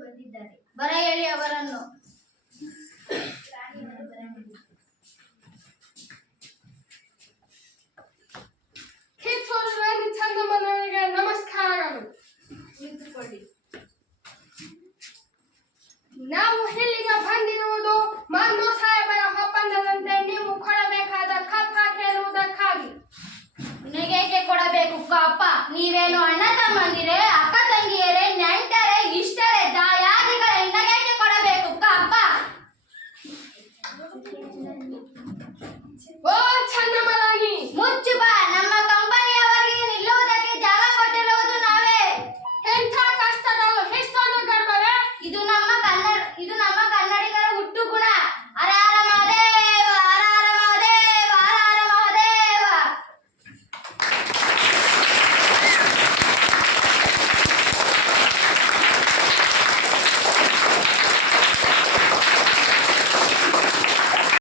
ಬಂದಿದ್ದಾರೆ. ಬರ ಹೇಳಿ ಅವರನ್ನು. ರಾಣಿಯವರು ಬರಲಿದ್ದಾರೆ. ಕಿತ್ತೂರು ರಾಣಿ ಚೆನ್ನಮ್ಮನವರಿಗೆ ನಮಸ್ಕಾರಗಳು. ಕುಳಿತುಕೊಳ್ಳಿ. ನಾವು ಇಲ್ಲಿಗೆ ಬಂದಿರುವುದು ಮನ್ಮೋ ಸಾಹೇಬರ ಒಪ್ಪಂದದಂತೆ ನೀವು ಕೊಡಬೇಕಾದ ಕಪ್ಪ ಕೇಳುವುದಕ್ಕಾಗಿ. ನಿನಗೇಕೆ ಕೊಡಬೇಕು ಕಪ್ಪ? ನೀವೇನು ಅಣ್ಣ ತಮ್ಮಂದಿರೇ?